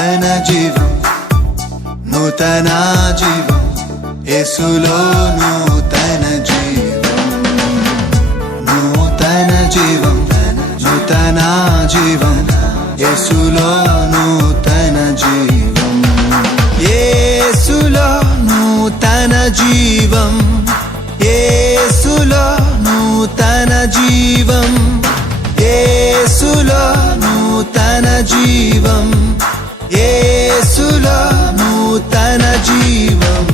నూతన జీవం, నూతన జీవం, యేసులో నూతన జీవం, నూతన జీవం, నూతన జీవం, యేసులో నూతన జీవం, యేసులో నూతన జీవం, యేసులో నూతన జీవం, యేసులో నూతన జీవం, యేసులో నూతన జీవం,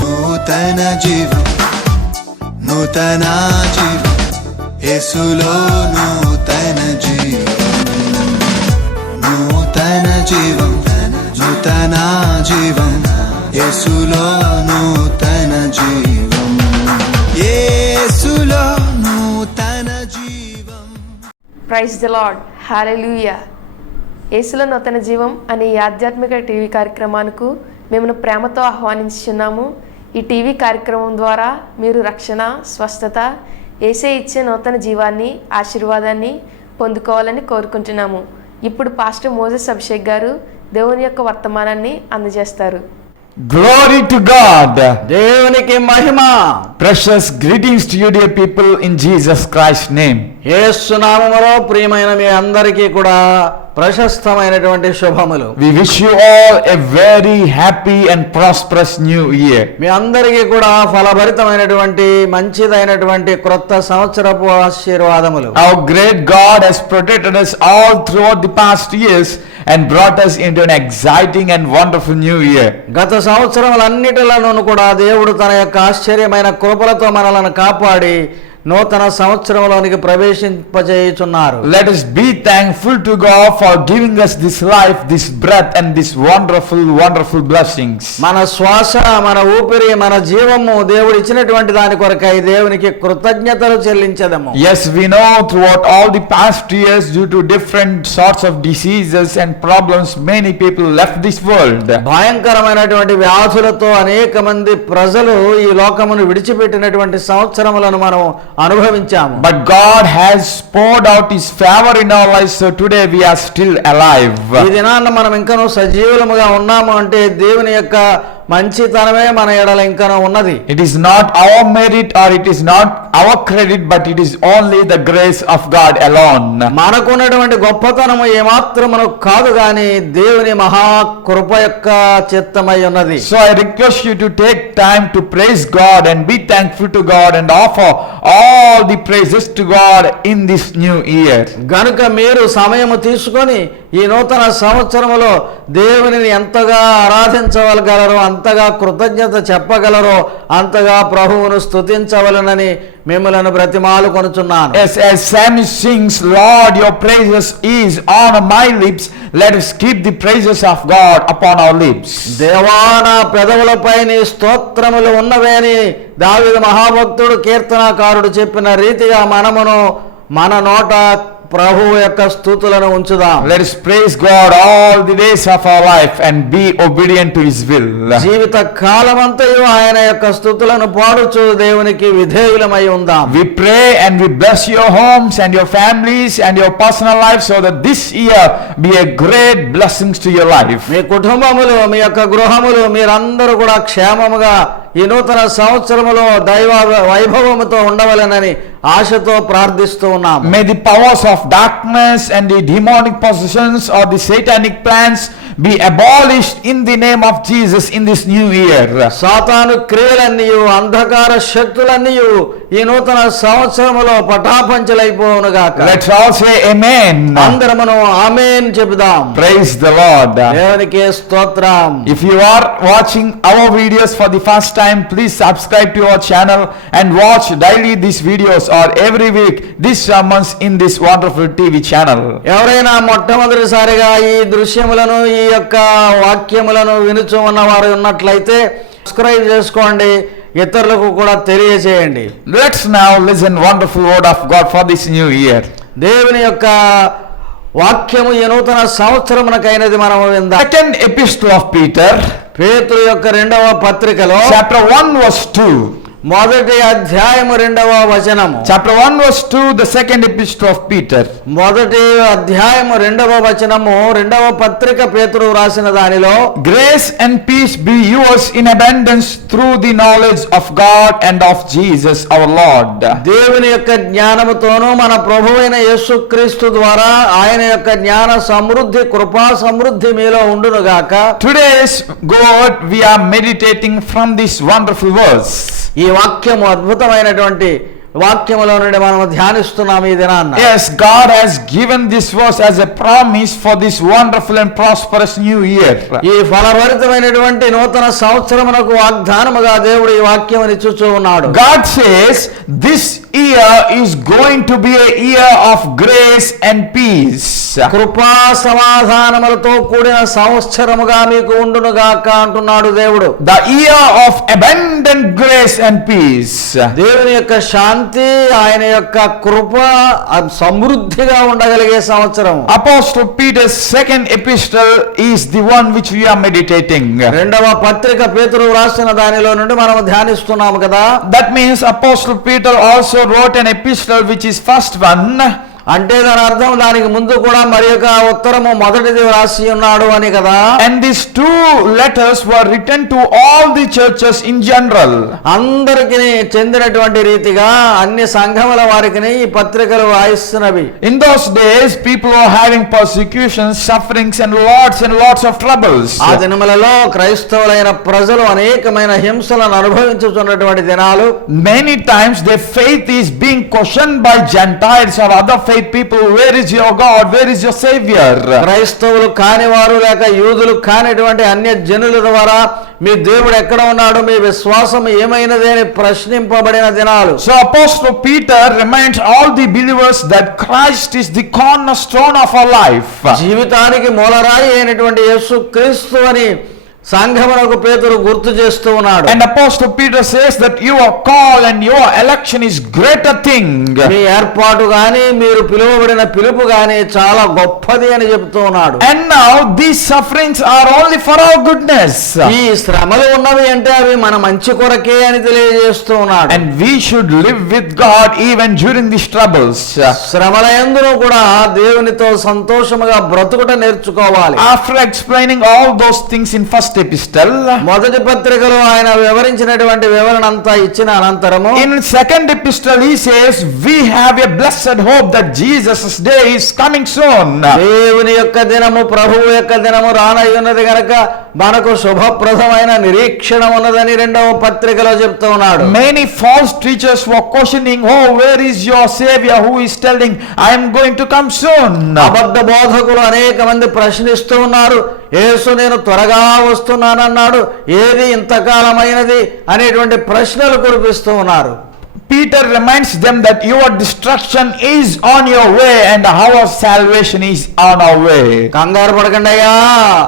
నూతన జీవం, నూతన జీవం, యేసులో నూతన జీవం, నూతన జీవం, నూతన జీవం, యేసులో నూతన జీవం, యేసులో నూతన జీవం. ప్రైజ్ ది లార్డ్, హల్లెలూయా. యేసులో నూతన జీవం అనే ఈ ఆధ్యాత్మిక టీవీ కార్యక్రమానికి మేము ప్రేమతో ఆహ్వానించుచున్నాము. ఈ టీవీ కార్యక్రమం ద్వారా మీరు రక్షణ, స్వస్థత, యేసే ఇచ్చే నూతన జీవాన్ని, ఆశీర్వాదాన్ని పొందుకోవాలని కోరుకుంటున్నాము. ఇప్పుడు పాస్టర్ మోజెస్ అభిషేక్ గారు దేవుని యొక్క వర్తమానాన్ని అందజేస్తారు. Glory to God. దేవునికి మహిమ. Precious greetings to you, dear people, in Jesus Christ's name. యేసు నామములో ప్రియమైన మీ అందరికీ కూడా ప్రశస్తమైనటువంటి శుభములు. We wish you all a very happy and prosperous new year. మీ అందరికీ కూడా ఫలభరితమైనటువంటి మంచిదైనటువంటి క్రొత్త సంవత్సరపు ఆశీర్వాదములు. Our great God has protected us all throughout the past years and brought us into an exciting and wonderful new year. గత సంవత్సరములన్నిటిలోనూ కూడా దేవుడు తన యొక్క ఆశ్చర్యమైన కృపలతో మనలను కాపాడి నూతన సంవత్సరంలోనికి ప్రవేశింపజేయుచున్నారు. Let us be thankful to God for giving us this life, this breath and this wonderful blessings. మన శ్వాస, మన ఊపిరి, మన జీవము దేవుడు ఇచ్చినటువంటి దాని కొరకై దేవునికి కృతజ్ఞతలు చెల్లించదము. Yes, we know throughout all the past years, due to different sorts of diseases and problems, many people left this world. భయంకరమైనటువంటి వ్యాధులతో అనేక మంది ప్రజలు ఈ లోకమును విడిచిపెట్టినటువంటి సంవత్సరములను మనం అనుభవించాము. But God has poured out His favor in our lives, so today we are still alive. ఈ దినాన మనం ఇంకనూ సజీవులముగా ఉన్నాము అంటే దేవుని యొక్క మంచితనమే మన ఎడల ఇంకనూ ఉన్నది. It is not our merit or it is not our credit, but it is only the grace of God alone. మనకున్నటువంటి గొప్పతనము ఏమాత్రమును కాదు గాని దేవుని మహా కృప యొక్క చిత్తమై ఉన్నది. So I request you to take time to praise God and be thankful to God and offer all the praises to God in this new year. గనుక మీరు సమయము తీసుకొని ఈ నూతన సంవత్సరములో దేవునిని ఎంతగా ఆరాధించగలరో, అంతగా కృతజ్ఞత చెప్పగలరో, అంతగా ప్రభువును స్తుతించవలనని మిమ్మలను బ్రతిమాలు కొనుచున్నాను. As Sammy sings, Lord, your praises is on my lips. Let us keep the praises of God upon our lips. దేవాన పెదవులపై నీ స్తోత్రములు ఉన్నవే అని దావీదు మహాభక్తుడు కీర్తనాకారుడు చెప్పిన రీతిగా మనమును మన నోట ప్రభువు యొక్క స్తుతులను ఉంచుదాం. Let us praise God all the days of our life and be obedient to His will. జీవిత కాలమంతయు ఆయన యొక్క స్తుతులను పాడుచు దేవునికి విధేయులమై ఉందాం. We pray and we bless your homes and your families and your personal life so that this year be a great blessings to your life. మీ కుటుంబములు, మీ యొక్క గృహములు, మీరందరూ కూడా క్షేమముగా ఈ నూతన సంవత్సరములో దైవ వైభవముతో ఉండవలెనని ఆశతో ప్రార్థిస్తూ ఉన్నాం. May the powers of darkness and the demonic possessions or the satanic plans be abolished in the name of Jesus in this new year. సాతాను క్రియలన్నీయు, అంధకార శక్తులన్నీయు ఈ నూతన సంవత్సరములో పటాపంచలైపోవును గాక. Let's all say amen. అందరమును ఆమేన్ చెబుదాం. Praise the Lord. దేవునికి స్తోత్రం. If you are watching our videos for the first time, please subscribe to our channel and watch daily these videos or every week these sermons in this wonderful TV channel. ఎవరైనా మొట్టమొదటిసారిగా ఈ దృశ్యములను, ఈ యొక్క వాక్యములను వినుచు ఉన్నవారు ఉన్నట్లయితే subscribe చేసుకోండి, ఇతరులకు కూడా తెలియజేయండి. Let's now listen wonderful word of God for this new year. దేవుని యొక్క వాక్యము ఈ నూతన సంవత్సరమునకైనది మనము విందాం. Second epistle of Peter, పేతురు యొక్క రెండవ పత్రికలో chapter 1 verse 2. మొదటి అధ్యాయము 2వ వచనము. Chapter 1 verse 2, the second epistle of Peter. మొదటి అధ్యాయము 2వ వచనము 2వ పత్రిక పేతురు రాసిన దానిలో, Grace and peace be yours in abundance through the knowledge of God and of Jesus our Lord. దేవుని యొక్క జ్ఞానముతోనూ మన ప్రభువైన యేసుక్రీస్తు ద్వారా ఆయన యొక్క జ్ఞాన సమృద్ధి కృపా సమృద్ధి మీలో ఉండును గాక. Today's God we are meditating from this wonderful verse. ఈ వాక్యము అద్భుతమైనటువంటి వాక్యములో నుండి మనం ధ్యానిస్తున్నాం ఈ దినాన్న. Yes, God has given this verse as a promise for this wonderful and prosperous new year. ఈ ఫలభరితమైనటువంటి నూతన సంవత్సరమునకు వాగ్దానముగా దేవుడు ఈ వాక్యముని ఇచ్చుచూ ఉన్నాడు. God says this year is going to be a year of grace and peace. కృపా సమాధానములతో కూడిన సంవత్సరముగా మీకు ఉండును గాక అంటున్నాడు దేవుడు. The year of abundant grace and peace. దేవుని యొక్క శాంతి, ఆయన యొక్క కృప సమృద్ధిగా ఉండగలిగే సంవత్సరం. Apostle Peter's second epistle is the one which we are meditating. 2వ పత్రిక పేతురు రాసిన దానిలో నుండి మనం ధ్యానిస్తున్నాము కదా. That means Apostle Peter also wrote an epistle which is first one. అంటే దాని అర్థం దానికి ముందు కూడా మరి యొక్క ఉత్తరము మొదటిది రాసి ఉన్నాడు అని కదా. And these two letters were written to all the churches in general. అందరికి చెందినటువంటి రీతిగా అన్ని సంఘముల వారికి ఈ పత్రికలు రాయిస్తున్నవి. In those days people were having persecutions, sufferings and lots of troubles. ఆ దినములలో క్రైస్తవులైన ప్రజలు అనేకమైన హింసలను అనుభవించుతున్నటువంటి దినాలు. Many times their faith is being questioned by Gentiles or other faith people. Where is your God? Where is your Savior? క్రైస్తవులు కాని వారు లేక యూదులు కానిటువంటి అన్య జనుల ద్వారా మీ దేవుడు ఎక్కడ ఉన్నాడు, మీ విశ్వాసం ఏమైనది అని ప్రశ్నింపబడిన దినాలు. So Apostle Peter reminds all the believers that Christ is the cornerstone of our life. జీవితానికి మూలరాయి అయినటువంటి యేసుక్రీస్తు అని సంఘమునకు పేతురు గుర్తు చేస్తూ ఉన్నాడు. And Apostle Peter says that your call and your election is greater thing. మీ ఏర్పాటు గాని మీరు పిలువబడిన పిలుపు గాని చాలా గొప్పది అని చెప్తూ ఉన్నాడు. And now these sufferings are only for our goodness. ఈ శ్రమలు ఉన్నవి అంటే అవి మన మంచి కొరకే అని తెలియజేస్తూ ఉన్నాడు. And we should live with God even during these troubles. శ్రమల యందును కూడా దేవునితో సంతోషముగా బ్రతుకుట నేర్చుకోవాలి. After explaining all those things in first epistle, మొదటి పత్రికలో ఆయన వివరించినటువంటి వివరణ అంతా ఇచ్చిన అనంతరము in second epistle he says we have a blessed hope that Jesus' day is coming soon. దేవుని యొక్క దినము, ప్రభువు యొక్క దినము రానయ్యున్నది గనక మనకు శుభప్రదమైన నిరీక్షణ ఉన్నదని 2వ పత్రికలో చెప్తూ ఉన్నాడు. Many false teachers were questioning, oh, where is your Savior who is telling I am going to come soon? అబద్ధ బోధకులు అనేక మంది ప్రశ్నిస్తూ ఉన్నారు. యేసు నేను త్వరగా వస్తున్నానన్నాడు, ఏది ఇంతకాలమైనది అనేటువంటి ప్రశ్నలు కురిపిస్తూ ఉన్నారు. Peter reminds them that your destruction is on your way and our salvation is on our way. కంగారు పడకండి అయ్యా,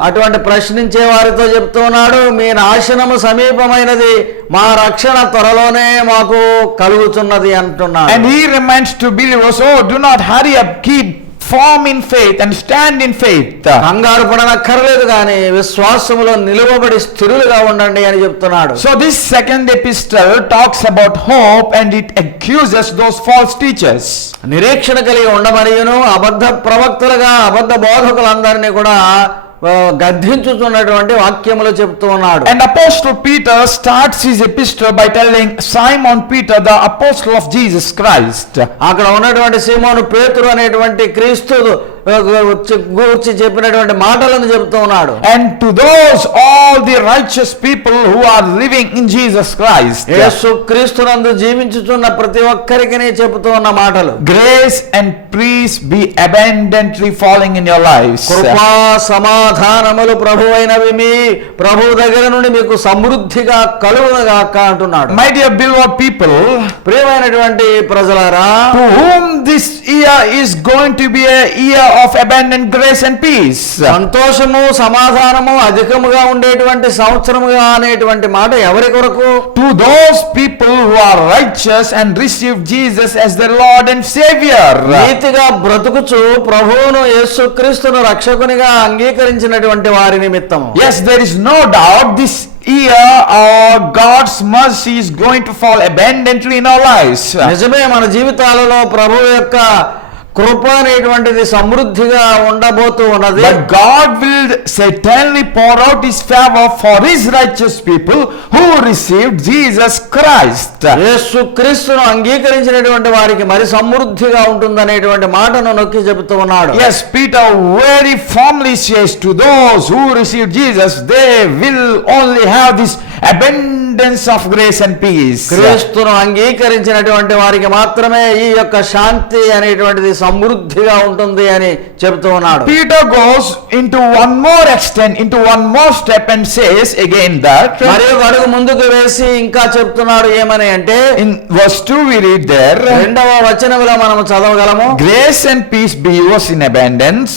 అటువంటి ప్రశ్నించే వారితో చెప్తూ ఉన్నాడు, మీ నాశనము సమీపమైనది, మా రక్షణ త్వరలోనే మాకు కలుగుతున్నది అంటున్నాడు. And he reminds to believers, oh, do not hurry up, keep firm in faith and stand in faith. కంగారు పడనక్కర్లేదు కానీ విశ్వాసములో నిలువబడి స్థిరులుగా ఉండండి అని చెప్తున్నాడు. So this second epistle talks about hope and it accuses those false teachers. నిరీక్షణ కలిగి ఉండమనియును అబద్ధ ప్రవక్తలుగా అబద్ధ బోధకులందరినీ కూడా గద్దించుతున్నటువంటి వాక్యములు చెప్తూ ఉన్నాడు. And Apostle Peter starts his epistle by telling Simon Peter, the apostle of Jesus Christ. అక్కడ ఉన్నటువంటి సీమోను పేతురు అనేటువంటి క్రీస్తు గురించి చెప్పినటువంటి మాటలను చెప్తూ ఉన్నాడు. And to those all the righteous people who are living in Jesus Christ, యేసు క్రీస్తునందు జీవించుచున్న ప్రతి ఒక్కరికి చెబుతూ ఉన్న మాటలు, grace and peace be abundantly falling in your lives. కృపా సమాధానములు ప్రభువైనవి మీ ప్రభువు దగ్గర నుండి మీకు సమృద్ధిగా కలుగునుగాక అంటున్నాడు. My dear beloved people, ప్రియమైనటువంటి ప్రజలారా, to whom this year is going to be a year of abundant grace and peace. సంతోషము సమాధానము అధికముగా ఉండేటువంటి సంవత్సరముగా అనేటువంటి మాట ఎవరి కొరకు? To those people who are righteous and receive Jesus as their Lord and Savior. నీతిగా బ్రతుకుచు ప్రభువును యేసుక్రీస్తును రక్షకునిగా అంగీకరించినటువంటి వారి నిమిత్తము. Yes, there is no doubt this year God's mercy is going to fall abundantly in our lives. నిజమే, మన జీవితాలలో ప్రభు యొక్క కృప అనేటువంటిది సమృద్ధిగా ఉండబోతూ ఉన్నది. But God will certainly pour out his favor for his righteous people who received Jesus Christ. యేసుక్రీస్తును అంగీకరించినటువంటి వారికి మరి సమృద్ధిగా ఉంటుందనేటువంటి మాటను నొక్కి చెబుతూ ఉన్నాడు. Yes, Peter very firmly says to those who received Jesus, they will only have this abundance of grace and peace. క్రీస్తును అంగీకరించినటువంటి వారికి మాత్రమే ఈ యొక్క శాంతి అనేటువంటిది సమృద్ధిగా ఉంటుంది అని చెబుతూ ఉన్నాడు. Peter goes into one more extent, into one more step and says again that మరి ఒక అడుగు ముందుకు వేసి ఇంకా చెప్తున్నాడు ఏమని అంటే, in verse 2 we read there, 2వ వచనములో మనం చదవగలము, grace and peace be yours in abundance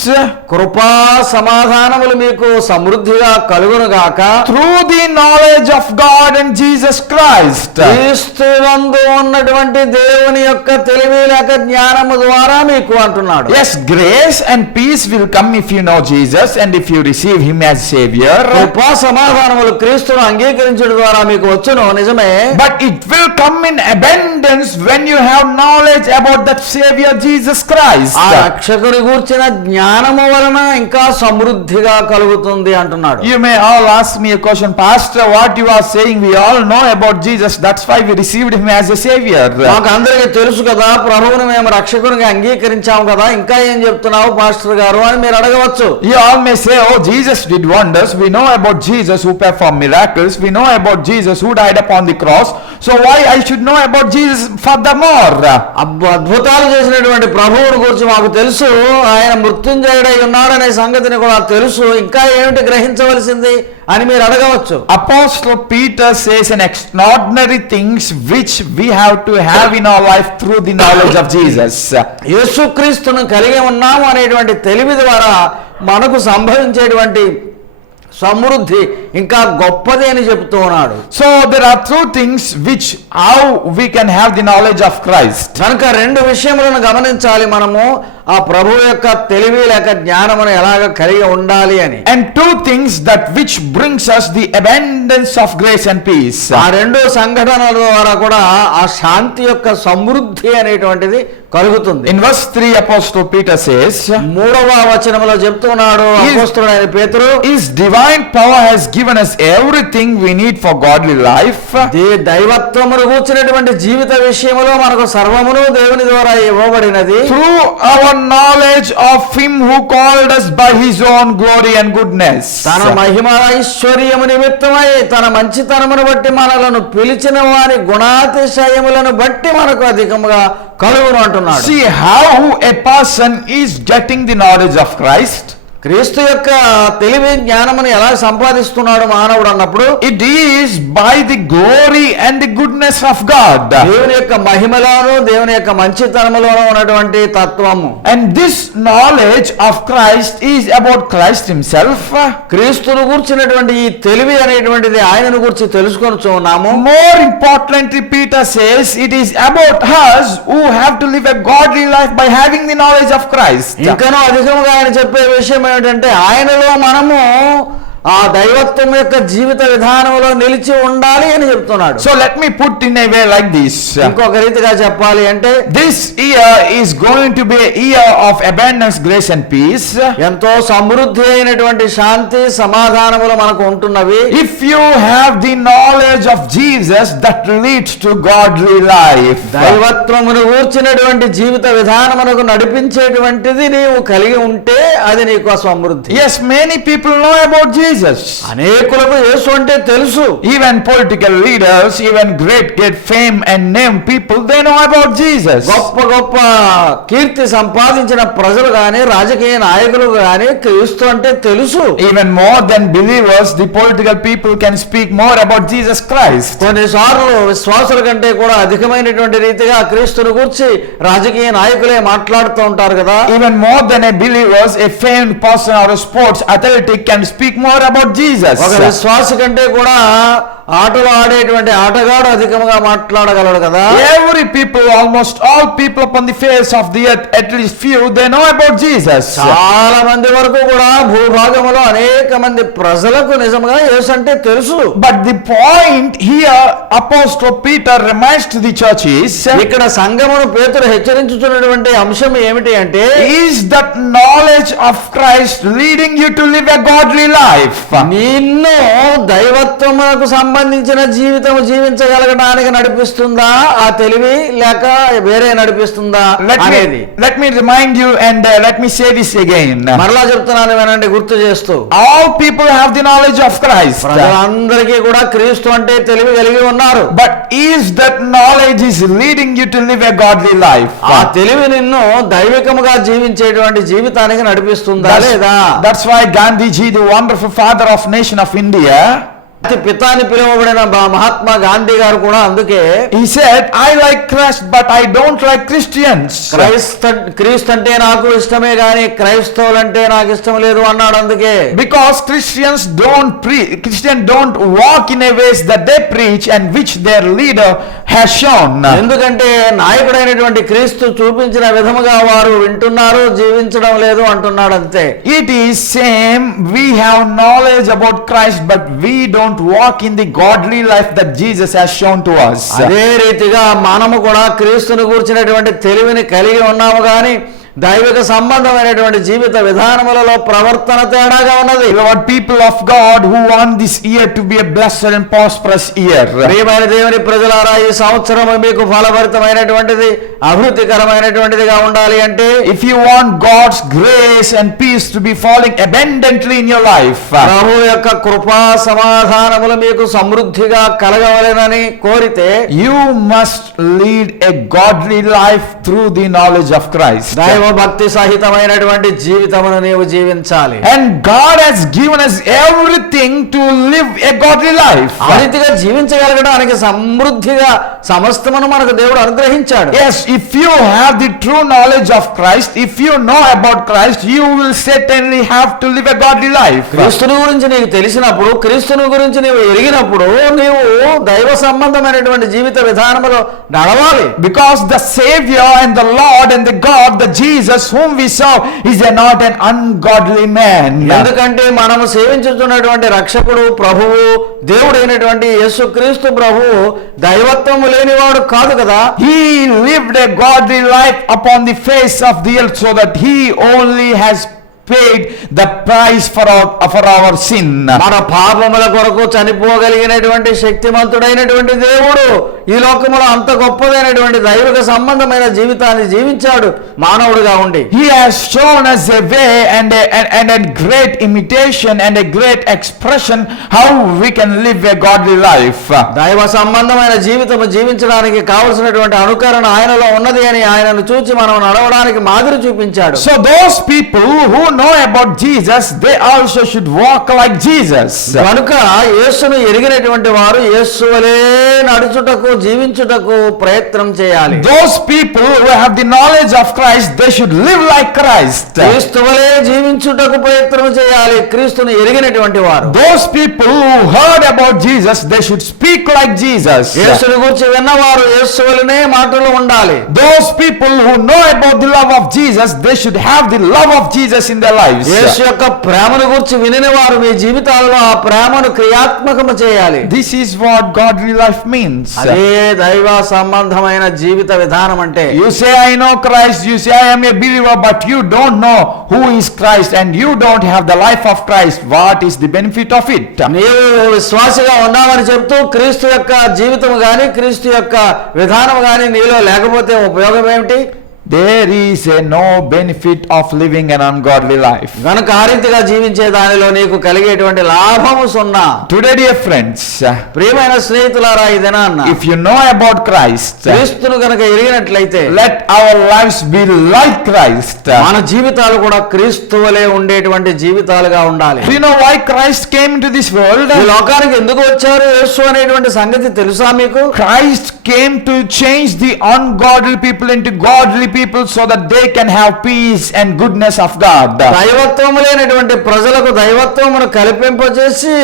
కృపా సమాధానములు మీకు సమృద్ధిగా కలుగును గాక through the knowledge of God and Jesus Christ. క్రీస్తునందు ఉన్నటువంటి దేవుని యొక్క తెలివి లేక జ్ఞానము ద్వారా మీకు అంటున్నాడు. Yes, grace and peace will come if you know Jesus and if you receive him as Savior. కృపా సమాధానములు క్రీస్తును అంగీకరించడం ద్వారా మీకు వచ్చును, నిజమే. But it will come in abundance when you have knowledge about that Savior Jesus Christ. ఆ రక్షకుని గూర్చిన జ్ఞానము వలన ఇంకా సమృద్ధిగా కలుగుతుంది అంటున్నాడు. You may all ask me a question, Pastor, what you are saying, we all know about Jesus, that's why we received him as a Savior. మాకు అందరికీ తెలుసు కదా, ప్రభువును మేము రక్షకునిగా అంగీకరించాము కదా, ఇంకా ఏం చెప్తున్నావు పాస్టర్ గారు అని మీరు అడగవచ్చు. You all may say, oh, Jesus did wonders, we know about Jesus who performed miracles, we know about Jesus who died upon the cross, so why I should know about Jesus furthermore? అద్భుతాలు చేసినటువంటి ప్రభువుని గురించి మాకు తెలుసు, ఆయన మృత్యుంజయుడై ఉన్నాడనే సంగతిని కూడా తెలుసు, ఇంకా ఏమిటి గ్రహించవలసింది అని మీరు అడగవచ్చు. Apostle Peter says an extraordinary things which we have to have in our life through the knowledge of Jesus. యేసుక్రీస్తును కలిగి ఉన్నాము అనేటువంటి తెలివి ద్వారా మనకు సంభవించేటువంటి సమృద్ధి ఇంకా గొప్పది అని చెప్తూ ఉన్నాడు. So there are two things which how we can have the knowledge of Christ. కనుక రెండు విషయములను గమనించాలి మనము, ఆ ప్రభు యొక్క తెలివి లేక జ్ఞానమును ఎలాగ కలిగి ఉండాలి అని. And two things that which brings us the abundance of grace and peace. ఆ రెండు సంఘటనల ద్వారా కూడా ఆ శాంతి యొక్క సమృద్ధి అనేటువంటిది కలుగుతుంది. In verse 3 Apostle Peter says, 3వ వచనములో చెప్తున్నాడు అపోస్తలుడైన పేతురు, his divine power has given us everything we need for godly life. దైవత్వమును కూర్చున్నటువంటి జీవిత విషయములో మనకు సర్వమును దేవుని ద్వారా ఇవ్వబడినది. Through our knowledge of him who called us by his own glory and goodness. తన మహిమ ఐశ్వర్యము నిమిత్తమై తన మంచితనమును బట్టి మనలను పిలిచిన వారి గుణాతిశయములను బట్టి మనకు అధికముగా కలుగును అంటున్నాడు. See how a person is getting the knowledge of Christ. క్రీస్తు యొక్క తెలివి జ్ఞానమును ఎలా సంపాదిస్తున్నాడు మానవుడు అన్నప్పుడు, it is by the glory and the goodness of God. దేవుని యొక్క మహిమలోను దేవుని యొక్క మంచితనములోను ఉన్నటువంటి తత్వము. And this knowledge of Christ is about Christ himself. క్రీస్తును గూర్చినటువంటి ఈ తెలివి అనేటువంటిది ఆయనను గురించి తెలుసుకొనుచు ఉన్నాము. More importantly, Peter says it is about us who have to live a godly life by having the knowledge of Christ. ఇంకనూ అధికముగా ఆయన చెప్పే విషయం ఏమిటంటే ఆయనలో మనము ఆ దైవత్వం యొక్క జీవిత విధానంలో నిలిచి ఉండాలి అని చెప్తున్నాడు. So let me put in a way like this. ఇంకొక రీతిగా చెప్పాలి అంటే, this year is going to be a year of abundance, grace and peace. ఎంతో సమృద్ధి అయినటువంటి శాంతి సమాధానములు మనకు ఉంటున్నవి. If you have the knowledge of Jesus, that leads to godly life. దైవత్వమును కూర్చున్నటువంటి జీవిత విధానమునకు నడిపించేటువంటిది నీవు కలిగి ఉంటే అది నీకు ఆ సమృద్ధి. Yes, many people know about Jesus. అనేకులకు యేసు అంటే తెలుసు. Even political leaders, even great fame and name people, they know about Jesus. గొప్ప గొప్ప కీర్తి సంపాదించిన ప్రజలు గాని రాజకీయ నాయకులు గాని క్రీస్తు అంటే తెలుసు. Even more than believers, the political people can speak more about Jesus Christ. కొన్నిసార్లు విశ్వాసుల కంటే కూడా అధికమైనటువంటి రీతిగా క్రీస్తుని గురించి రాజకీయ నాయకులే మాట్లాడుతూ ఉంటారు కదా. Even more than a believers, a famed person or a sports athletic can speak more about Jesus. ఒక విశ్వాసి కంటే కూడా ఆటలు ఆడేటువంటి ఆటగాడు అధికంగా మాట్లాడగలడు కదా. Every people, almost all people upon the face of the earth, at least few, they know about Jesus. చాలా మంది వరకు కూడా భూభాగంలో అనేక మంది ప్రజలకు నిజంగా యేసు అంటే తెలుసు. But the point here, Apostle Peter reminds to the church is, ఇక్కడ సంఘమును పేతురు హెచ్చరించుతున్నటువంటి అంశం ఏమిటి అంటే, is that knowledge of Christ leading you to live a godly life? నిన్ను దైవత్వమునకు సంబంధించిన జీవితం జీవించగలగడానికి నడిపిస్తుందా ఆ తెలివి, లేక వేరే నడిపిస్తుందా అనేది. Let me remind you and let me say this again. మరలా చెప్తున్నాను వినండి, గుర్తు చేస్తూ. All people have the knowledge of Christ. ప్రజలందరికీ కూడా క్రీస్తు అంటే తెలివి కలిగి ఉన్నారు. But is that knowledge is leading you to live a godly life? ఆ తెలివి నిన్ను దైవికముగా జీవించేటువంటి జీవితానికి నడిపిస్తుందా లేదా? That's why Gandhiji, the wonderful father of nation of India, అతి పితాని పిలువబడిన మహాత్మా గాంధీ గారు కూడా అందుకే he said, I like Christ but I don't like Christians. క్రీస్తు అంటే నాకు ఇష్టమే గాని క్రైస్తవులంటే నాకు ఇష్టం లేదు అన్నాడు. అందుకే Because Christians don't walk in a ways that they preach and which their leader has shown. ఎందుకంటే నాయకుడైనటువంటి క్రీస్తు చూపించిన విధముగా వారు వింటున్నారు, జీవించడం లేదు అంటున్నాడు అంతే. It is same, we have knowledge about Christ but we don't walk in the godly life that Jesus has shown to us. అదే రీతిగా మనము కూడా క్రీస్తుని గురించినటువంటి తెలివిని కలిగి ఉన్నాము గాని దైవిక సంబంధమైనటువంటి జీవిత విధానములలో ప్రవర్తన తేడాగా ఉన్నది. Lord, people of God who want this year to be a blessed and prosperous year. ప్రియమైన దేవుని ప్రజలారా, ఈ సంవత్సరం మీకు ఫలభరితమైనటువంటిది అభివృద్ధికరమైనటువంటిదిగా ఉండాలి అంటే, if you want God's grace and peace to be falling abundantly in your life, ప్రభు యొక్క కృపా సమాధానములు మీకు సమృద్ధిగా కలగవలెనని కోరితే, you must lead a godly life through the knowledge of Christ. భక్తి సహితమైనటువంటి జీవితమును నీవు జీవించాలి. And God has given us everything to live a godly life. ఆ రీతిగా జీవించగలగడానికి సమృద్ధిగా సమస్తమును మనకు దేవుడు అనుగ్రహించాడు. Yes, if you have the true knowledge of Christ, if you know about Christ, you will certainly have to live a godly life. క్రీస్తుని గురించి నీకు తెలిసినప్పుడు, క్రీస్తుని గురించి నీవు ఎరిగినప్పుడు నీవు దైవ సంబంధమైనటువంటి జీవిత విధానములో నడవాలి. Because the Savior and the Lord and the God, the Jesus whom we serve, is not an ungodly man. ఎందుకంటే మనము సేవించుతున్నటువంటి రక్షకుడు, ప్రభువు, దేవుడైనటువంటి యేసుక్రీస్తు ప్రభువు దైవత్వము లేనివాడు కాదు కదా. He lived a godly life upon the face of the earth so that he only has paid the price for our sin. మన పాపముల కొరకు చనిపోగలిగినటువంటి శక్తిమంతుడైనటువంటి దేవుడు ఈ లోకములో అంత గొప్పదైనటువంటి దైవిక సంబంధమైన జీవితాన్ని జీవించాడు మానవుడిగా ఉండి. He has shown us a way and a great imitation and a great expression how we can live a godly life. దైవ సంబంధమైన జీవితము జీవించడానికి కావలసినటువంటి అనుకరణ ఆయనలో ఉన్నది అని ఆయనను చూచి మనం నడవడానికి మాదిరి చూపించాడు. So those people who know about Jesus, they also should walk like Jesus. కనుక యేసును ఎరిగినటువంటి వారు యేసు వలె నడుచుటకు, జీవించుటకు ప్రయత్నం చేయాలి. Those people who have the knowledge of Christ, they should live like Christ. క్రీస్తు వలె జీవించుటకు ప్రయత్నం చేయాలి క్రీస్తును ఎరిగినటువంటి వారు. Those people who heard about Jesus, they should speak like Jesus. యేసుని గురించి విన్నవారు యేసు వలెనే మాటలు ఉండాలి. Those people who know about the love of Jesus, they should have the love of Jesus in their lives. యేసు యొక్క ప్రేమను గురించి వినిన వారు మీ జీవితాలలో ఆ ప్రేమను క్రియాత్మకము చేయాలి. This is what godly life means. అదే దైవ సంబంధమైన జీవిత విధానం అంటే. You say I know Christ, you say I am a believer, but you don't know who is Christ and you don't have the life of Christ. What is the benefit of it? నీవు విశ్వాసిగా ఉన్నామని చెప్తూ క్రీస్తు యొక్క జీవితం గాని, క్రీస్తు యొక్క విధానం గాని నీలో లేకపోతే ఉపయోగం ఏమిటి? There is no benefit of living an ungodly life. గనుక ఆ రీతిగా జీవించే దానిలో నీకు కలిగేటువంటి లాభము సున్నా. Today, dear friends, ప్రియమైన స్నేహితులారా, ఈ దినాన్న if you know about Christ, క్రీస్తును గనుక ఎరిగినట్లయితే let our lives be like Christ. మన జీవితాలు కూడా క్రీస్తు వలె ఉండేటువంటి జీవితాలుగా ఉండాలి. Do you know why Christ came into this world? ఈ లోకానికి ఎందుకు వచ్చారు యేసు అనేటువంటి సంగతి తెలుసా మీకు? Christ came to change the ungodly people into godly people so that they can have peace and goodness of God. దైవత్వము లేనటువంటి ప్రజలకు దైవత్వమును కల్పింపజేసి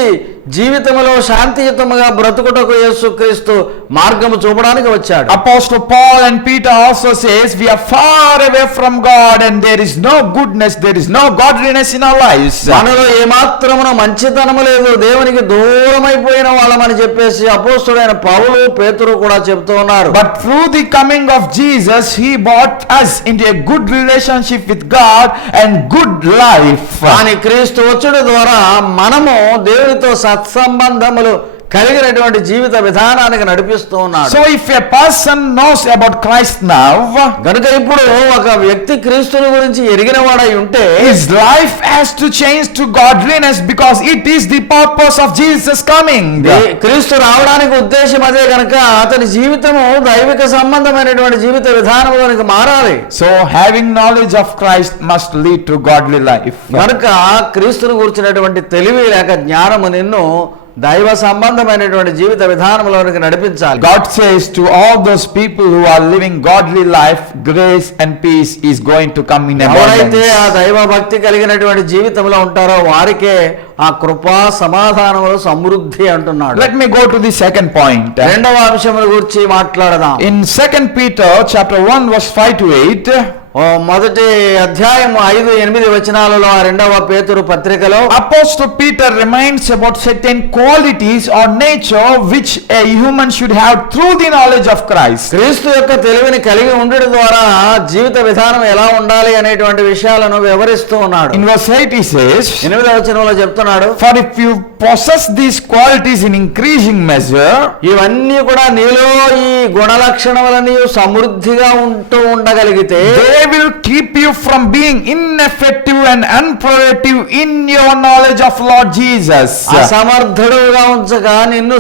జీవితంలో శాంతియుతముగా బ్రతుకుటకు యేసుక్రీస్తు మార్గము చూపడానికి వచ్చాడు. Apostle Paul and Peter also says we are far away from God and there is no goodness, there is no godliness in our lives. మనలో ఏమాత్రమున మంచితనము లేదు, దేవునికి దూరమైపోయిన వాళ్ళమని చెప్పేసి అపోస్తలుడైన పౌలు పేతురు కూడా చెప్తూ ఉన్నారు. But through the coming of Jesus, he brought us into a good relationship with God and good life. కానీ క్రీస్తు వచ్చుట ద్వారా మనము దేవునితో సత్సంబంధములు కలిగినటువంటి జీవిత విధానానికి నడిపిస్తూ ఉన్నాడు. So if a person knows about Christ now, గనుక ఇప్పుడు ఒక వ్యక్తి క్రీస్తుని గురించి ఎరిగిన వాడై ఉంటే his life has to change to godliness because it is the purpose of Jesus coming. క్రీస్తు రావడానికి ఉద్దేశం అదే కనుక అతని జీవితము దైవిక సంబంధమైనటువంటి జీవిత విధానంలోనికి మారాలి. So having knowledge of Christ must lead to godly life. కనుక క్రీస్తుని గురించినటువంటి తెలివి లేక జ్ఞానము నిన్ను దైవ సంబంధమైనటువంటి జీవిత విధానంలోనికి నడిపించాలి. God says to all those people who are living godly life, grace and peace is going to come in ఎవరైతే abundance. ఆ దైవ భక్తి కలిగినటువంటి జీవితంలో ఉంటారో వారికే ఆ కృపా సమాధానములు సమృద్ధి అంటున్నాడు. Let me go to the second point. రెండవ అంశముల గురించి మాట్లాడదాం. In 2 Peter chapter 1 verse 5 to 8, మొదటి అధ్యాయం 5-8 వచనాలలో ఆ రెండవ పేతురు పత్రికలో Apostle Peter reminds about certain qualities or nature which a human should have through the knowledge of Christ. క్రీస్తు యొక్క తెలివిని కలిగి ఉండడం ద్వారా జీవిత విధానం ఎలా ఉండాలి అనేటువంటి విషయాలను వివరిస్తూ ఉన్నాడు. In verse 8 he says, 8వ వచనంలో చెప్తున్నాడు, for if you possess these qualities in increasing measure, ఇవన్నీ కూడా నీలో ఈ గుణ లక్షణములన్నీ సమృద్ధిగా ఉంటూ ఉండగలిగితే they will keep you from being ineffective and unproductive in your knowledge of Lord Jesus. అసమర్థుడుగా ఉంచక నిన్ను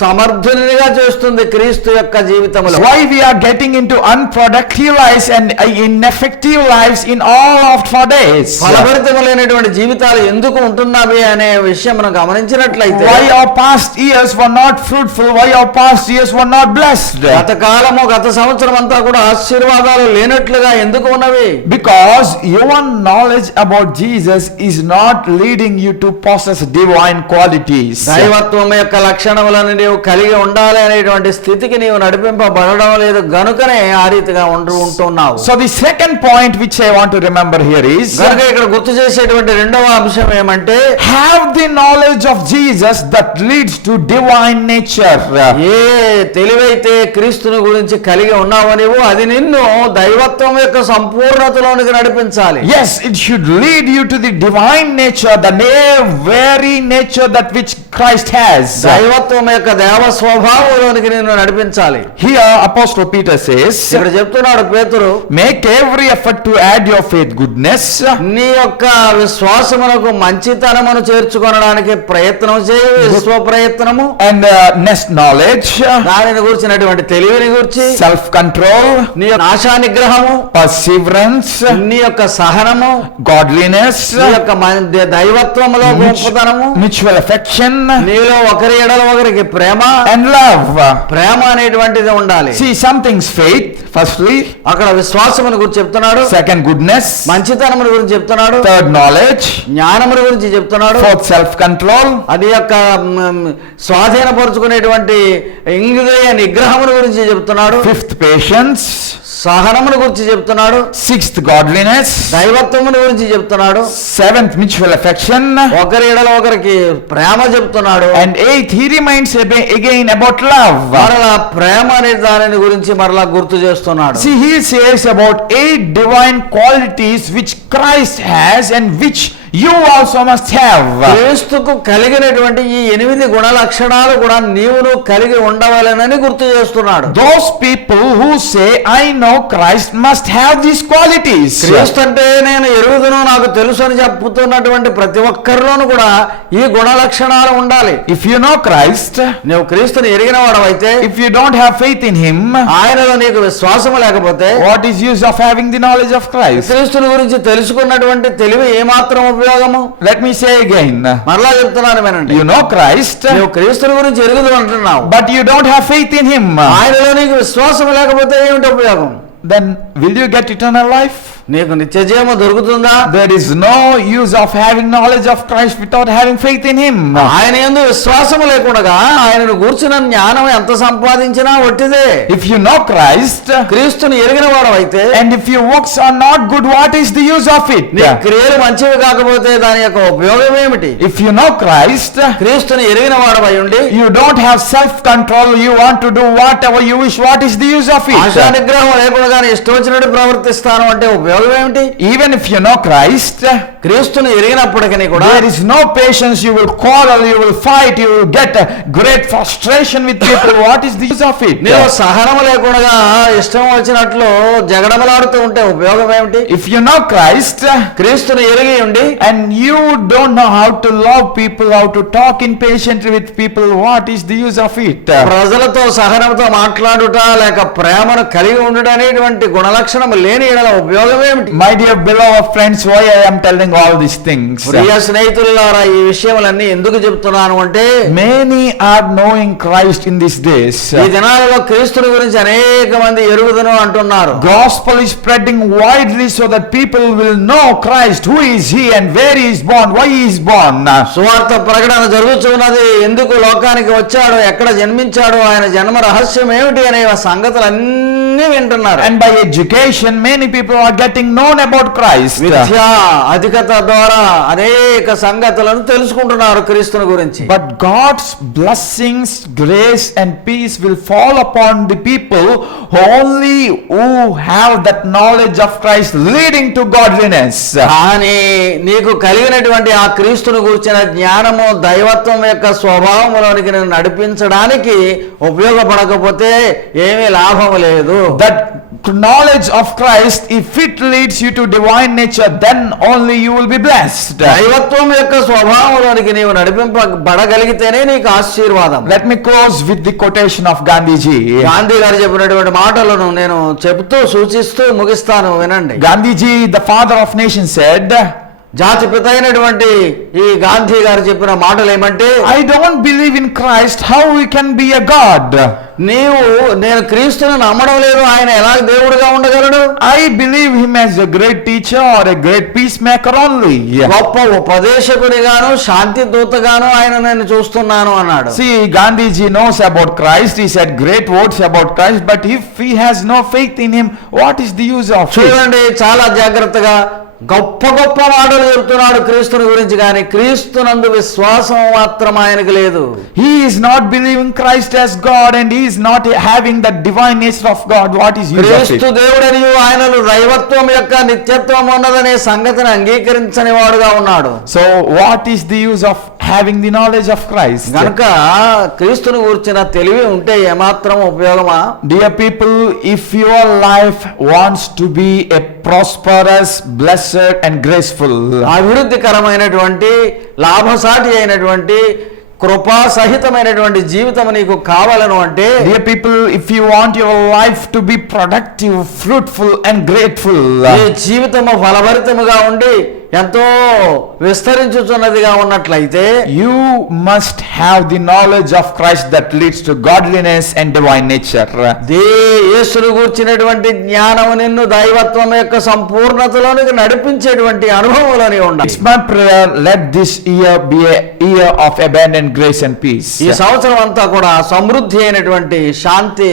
సమర్థునిగా చేస్తుంది క్రీస్తు యొక్క జీవితంలో. Why we are getting into unproductive lives and ineffective lives in all of our days? ఫలభరితము లేనటువంటి జీవితాలు ఎందుకు ఉంటున్నావి అనే విషయం మనం గమనించినట్లయితే Why our past years were not fruitful? Why our past years were not blessed? గత కాలము గత సంవత్సరం అంతా కూడా ఆశీర్వాదాలు లేనట్లుగా ఎందుకు ఉన్నవి? Because your knowledge about Jesus is not leading you to possess divine qualities. దైవత్వం యొక్క లక్షణములను నీవు కలిగి ఉండాలి అనేటువంటి స్థితికి నీవు నడిపింపబడడం లేదు గనుకనే ఆ రీతిగా ఉంటున్నావు. So the second point which I want to remember here is, కనుక ఇక్కడ గుర్తు చేసేటువంటి రెండవ అంశం ఏమంటే have the knowledge of Jesus that leads to divine nature. ఏ తెలివైతే క్రీస్తుని గురించి కలిగి ఉన్నావో నీవు అది నిన్ను దైవత్వం యొక్క సంపూర్ణతలోనికి నడిపించాలి. Yes, it should lead you to the divine nature, the very nature that which Christ has. దైవత్వం యొక్క దేవ స్వభావంలోనికి నిన్ను నడిపించాలి. Here Apostle Peter says, ఇక్కడ చెప్తున్నాడు పేతురు, make every effort to add your faith goodness, నీ యొక్క విశ్వాసమునకు మంచితనమును చేర్చుకొనడానికి ప్రయత్నం చేయి, విశ్వ ప్రయత్నము, and next knowledge, దానిని గురించినటువంటి తెలివిని గురించి, self control, నీ యొక్క ఆశా నిగ్రహము, perseverance, నీ యొక్క సహనము, godliness, నీ యొక్క దైవత్వములో గొప్పతనము, mutual affection, నీలో ఒకరి ఎడల ఒకరికి ప్రేమ, and love. ప్రేమ అనేటువంటిది ఉండాలి. See, something's faith, firstly. అక్కడ విశ్వాసమును గురించి చెప్తున్నాడు, Second, goodness. మంచితనమును గురించి చెప్తున్నాడు, Third, knowledge. జ్ఞానమును గురించి చెప్తున్నాడు, Fourth, self control. అది యొక్క స్వాధీనపరుచుకునేటువంటి ఇంద్రియ నిగ్రహమును గురించి చెప్తున్నాడు, Fifth, patience. సహనమును గురించి చెప్తున్నాడు, Sixth, godliness. దైవత్వమును గురించి చెప్తున్నాడు, Seventh, mutual affection. ఒకరి ఎడల ఒకరికి ప్రేమ చెప్తున్నాడు, And eighth, he reminds again about love. మరలా ప్రేమ అనే దానిని గురించి మరలా గుర్తు చేస్తున్నాడు. See, he says about 8 divine qualities which Christ has and which you also must have. క్రీస్తుకు కలిగినటువంటి ఈ 8 గుణ లక్షణాలు కూడా నీవును కలిగి ఉండవాలని గుర్తు చేస్తున్నాడు. Those people who say I know Christ must have these qualities. క్రీస్తు అంటే నేను ఎరుగుదును నాకు తెలుసు అని చెప్పుతున్నటువంటి ప్రతి ఒక్కరిలోనూ కూడా ఈ గుణ లక్షణాలు ఉండాలి. If you know Christ, నువ్వు క్రీస్తుని ఎరిగిన వాడవైతే, if you don't have faith in him, ఆయనలో నీకు విశ్వాసం లేకపోతే what is use of having the knowledge of Christ? క్రీస్తుని గురించి తెలుసుకున్నటువంటి తెలివి ఏమాత్రం ఉపయోగము? Let me say again, మరలా చెప్తున్నాను వినండి. you know Christ, నువ్వు క్రీస్తుని గురించి ఎరుగుదు అంటున్నావు, but you don't have faith in him. ఆయనలో నీకు విశ్వాసం లేకపోతే ఏమిటి ఉపయోగం? then will you get eternal life? నీకు నిత్య జీవము దొరుకుతుందా? There is no use of having knowledge of Christ without having faith in him. ఆయన యందు విశ్వాసము లేకుండా ఆయనను గూర్చిన జ్ఞానం ఎంత సంపాదించినా ఒట్టిదే. If you know Christ క్రీస్తుని ఎరిగిన వాడవైతే, and if your works are not good, what is the use of it? నీ క్రియలు మంచివి కాకపోతే దాని యొక్క ఉపయోగం ఏమిటి? If you know Christ, క్రీస్తుని ఎరిగిన వాడవై ఉండి you don't have self control, you want to do whatever you wish, what is the use of it? ASHA నిగ్రహం లేకుండా ఇష్టం వచ్చినట్టు ప్రవర్తిస్తాను అంటే ఉపయోగం ఏమిటి? Even if you know Christ, క్రీస్తుని ఎరిగినప్పటికీ కూడా there is no patience, you will quarrel, you will fight, you will get a great frustration with people. What is the use of it? నీవు సహనము లేకుండా ఇష్టం వచ్చినట్లు జగడమలాడుతూ ఉంటే ఉపయోగం ఏమిటి? If you know Christ, క్రీస్తుని ఎరిగి ఉండి and you don't know how to love people, how to talk impatiently with people, what is the use of it? ప్రజలతో సహనంతో మాట్లాడుట లేక ప్రేమను కలిగి ఉండుట అనేటువంటి గుణలక్షణం లేని యెడల ఉపయోగం ఏమిటి? My dear beloved friends, why I am telling all these things? ప్రియ స్నేహితులారా, ఈ విషయములన్నీ ఎందుకు చెప్తున్నాను అంటే, Many are knowing Christ in these days. ఈ దినాలలో క్రీస్తుని గురించి అనేక మంది ఎరుగుదును అంటున్నారు. Gospel is spreading widely so that people will know Christ, who is he and where he is born, why he is born. సువార్త ప్రకటన జరుగుతున్నది, ఎందుకు లోకానికి వచ్చాడు, ఎక్కడ జన్మించాడు, ఆయన జన్మ రహస్యం ఏమిటి అనే సంగతులన్నీ వింటున్నారు. And by education many people are getting known about Christ. విద్య అధికత ద్వారా అనేక సంగతులను తెలుసుకుంటున్నారు క్రీస్తుని గురించి. But God's blessings, grace and peace will fall upon the people only who have that knowledge of Christ leading to godliness. కానీ నీకు కలిగినటువంటి ఆ క్రీస్తుని గురించిన జ్ఞానము దైవత్వం యొక్క స్వభావములోనికి నేను నడిపించడానికి ఉపయోగపడకపోతే ఏమీ లాభం లేదు. That knowledge of Christ, if it leads you to divine nature, then only you will be blessed. దైవత్వం యొక్క స్వభావంలోనికి నీవు నడిపింపబడగలిగితేనే నీకు ఆశీర్వాదం. Let me close with the quotation of Gandhiji. Gandhi గారు చెప్పినటువంటి మాటలను నేను చెబుతూ సూచిస్తూ ముగిస్తాను, వినండి. Gandhiji, the father of nations, said, జాతి పిత అయినటువంటి ఈ గాంధీ గారు చెప్పిన మాటలు ఏమంటే, I don't believe in Christ, how he can be a God? నేను క్రీస్తుని నమ్మడం లేదు, ఆయన ఎలా దేవుడుగా ఉండగలడు? I believe him as a great teacher or a great peacemaker only. గొప్ప ఉపదేశకునిగాను శాంతి దూతగాను ఆయన నేను చూస్తున్నాను అన్నాడు. See, Gandhiji knows about Christ, he said great words about Christ, but if he has no faith in him, what is the use of it? చూడండి, చాలా జాగ్రత్తగా గొప్ప గొప్ప మాటలు చెప్తున్నాడు క్రీస్తుని గురించి, కానీ క్రీస్తునందు విశ్వాసం మాత్రం ఆయనకు లేదు. He is not believing Christ as God and he is not having the divine nature of God. What is use of క్రీస్తు it? దేవుడని ఆయనను దైవత్వం యొక్క నిత్యత్వం ఉన్నదనే సంగతిని అంగీకరించని వాడుగా ఉన్నాడు. So what is the use of having the knowledge of Christ? గనుక క్రీస్తుని గురించిన తెలివి ఉంటే ఏమాత్రం ఉపయోగమా? Dear people, if your life wants to be a prosperous, blessed and graceful, అభివృద్ధికరమైనటువంటి లాభసాటి అయినటువంటి కృపా సహితమైనటువంటి జీవితం నీకు కావాలను అంటే, dear people, if you want your life to be productive, fruitful and grateful, ఈ జీవితము ఫలభరితముగా ఉండి ఎంతో విస్తరించుచున్నదిగా ఉన్నట్లయితే, you must have the knowledge of Christ that leads to godliness and divine nature. యేసును గూర్చినటువంటి జ్ఞానము నిన్ను దైవత్వం యొక్క సంపూర్ణతలోనికి నడిపించేటువంటి అనుభవంలోనే ఉండాలి. It's my prayer, let this year be a year of abundant grace and peace. ఈ సంవత్సరం అంతా కూడా సమృద్ధి అయినటువంటి శాంతి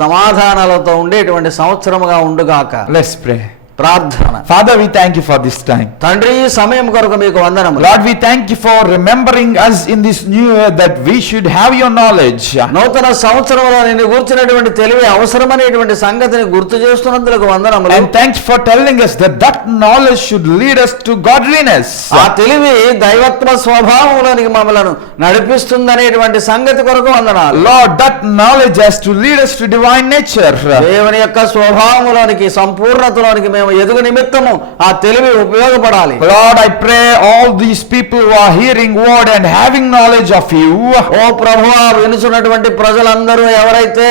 సమాధానాలతో ఉండేటువంటి సంవత్సరముగా ఉండుగాక. Let's pray. ప్రార్థన. Father, we thank you for this time. తండ్రి, ఈ సమయం కొరకు మీకు వందనములు. Lord, we thank you for remembering us in this new year that we should have your knowledge. నూతన సంవత్సరంలో నిన్ను గుర్చినటువంటి తెలివి అవసరమనేటువంటి సంగతిని గుర్తు చేస్తున్నందుకు వందనములు. And thanks for telling us that that knowledge should lead us to godliness. ఆ తెలివి దైవత్వ స్వభావంలోనికి మమ్మలను నడిపిస్తుందనేటువంటి సంగతి కొరకు వందనాలు. Lord, that knowledge has to lead us to divine nature. దేవుని యొక్క స్వభావంలోనికి సంపూర్ణతలోనికి మేము ఎదుగు నిమిత్తము ఆ తెలివి ఉపయోగపడాలి. Lord, I pray all these people who are hearing word and having knowledge of you, ఓ ప్రభువా, వినుచున్నటువంటి ప్రజలందరూ ఎవరైతే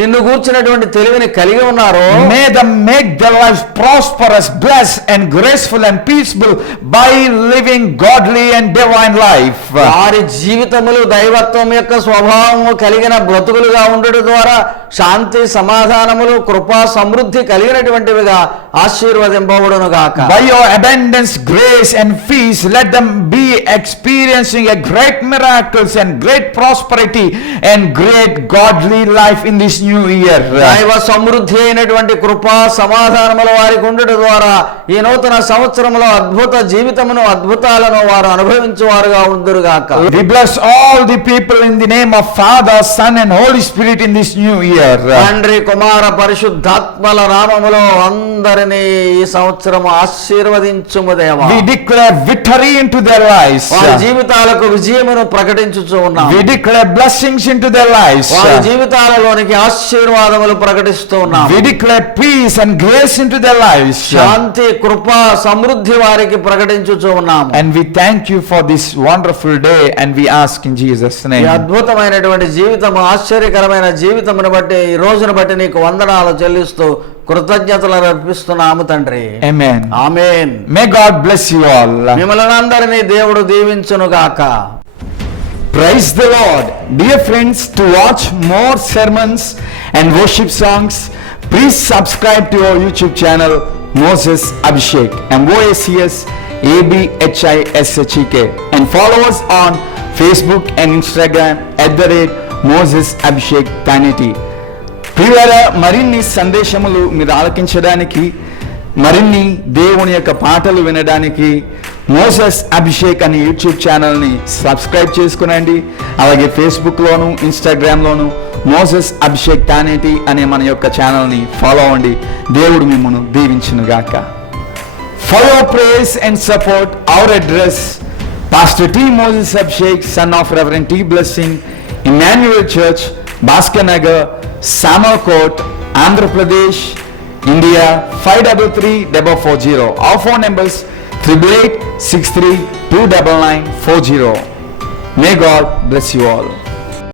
నిన్ను గూర్చినటువంటి తెలివిని కలిగి ఉన్నారో, may them make their lives prosperous, blessed and graceful and peaceful by living godly and divine life. వారి జీవితములు దైవత్వం యొక్క స్వభావము కలిగిన బ్రతుకులుగా ఉండడం ద్వారా శాంతి సమాధానములు కృపా సమృద్ధి కలిగినటువంటివిగా ఆశీర్వదింపబడును గాక. By your abundance, grace and peace, let them be experiencing a great miracles and great prosperity and great godly life in this new year. దైవ సమృద్ధి అయినటువంటి కృపా సమాధానముల వారికి ఉండుట ద్వారా ఈ నూతన సంవత్సరంలో అద్భుత జీవితమును అద్భుతాలను వారు అనుభవించువారుగా ఉందురుగాక. We bless all the people in the name of Father, Son and Holy Spirit in this new year. తండ్రి కుమార పరిశుద్ధాత్మల నామములో అందరినీ ఈ సంవత్సరం ఆశీర్వదించుము దేవా. We declare victory into their lives. వారి జీవితాలకు విజయమును ప్రకటించుచు ఉన్నాము. We declare blessings into their lives. వారి జీవితాలలోనికి ఆశీర్వాదములు ప్రకటిస్తూ ఉన్నాము. We declare peace and grace into their lives. శాంతి కృప సమృద్ధి వారికి ప్రకటించుచు ఉన్నాము. And we thank you for this wonderful day and we ask in Jesus' ఈ name. అద్భుతమైనటువంటి జీవితము ఆశ్చర్యకరమైన జీవితమును బట్టి ఈ రోజును బట్టి నీకు వందనాలు చెల్లిస్తూ కృతజ్ఞతలు అర్పిస్తున్నాము తండ్రి. Amen. Amen. May God bless you all. మిమ్మల్ని అందరినీ దేవుడు దీవించును గాక. Praise the Lord. Dear friends, to watch more sermons and worship songs, please subscribe to our YouTube channel Moses Abhishek, MOSES and follow us on Facebook and Instagram @Moses Abhishek Tanity. ప్రియులారా, మరిన్ని సందేశములు మీరు ఆలకించడానికి, మరిన్ని దేవుని యొక్క పాటలు వినడానికి Moses Abhishek అనే YouTube ఛానల్ని సబ్స్క్రైబ్ చేసుకునండి. అలాగే ఫేస్బుక్లోను ఇన్స్టాగ్రామ్లోను మోసెస్ అభిషేక్ తానేటి అనే మన యొక్క ఛానల్ని ఫాలో అవ్వండి. దేవుడు మిమ్మల్ని దీవించునుగాక. For your praise and support, our address, Pastor T. Moses Abhishek, son of Reverend T. Blessing, Emmanuel Church, Bhaskanagar, Samalkot, Andhra Pradesh, India 533440. Our phone numbers 8883 29940. May God bless you all.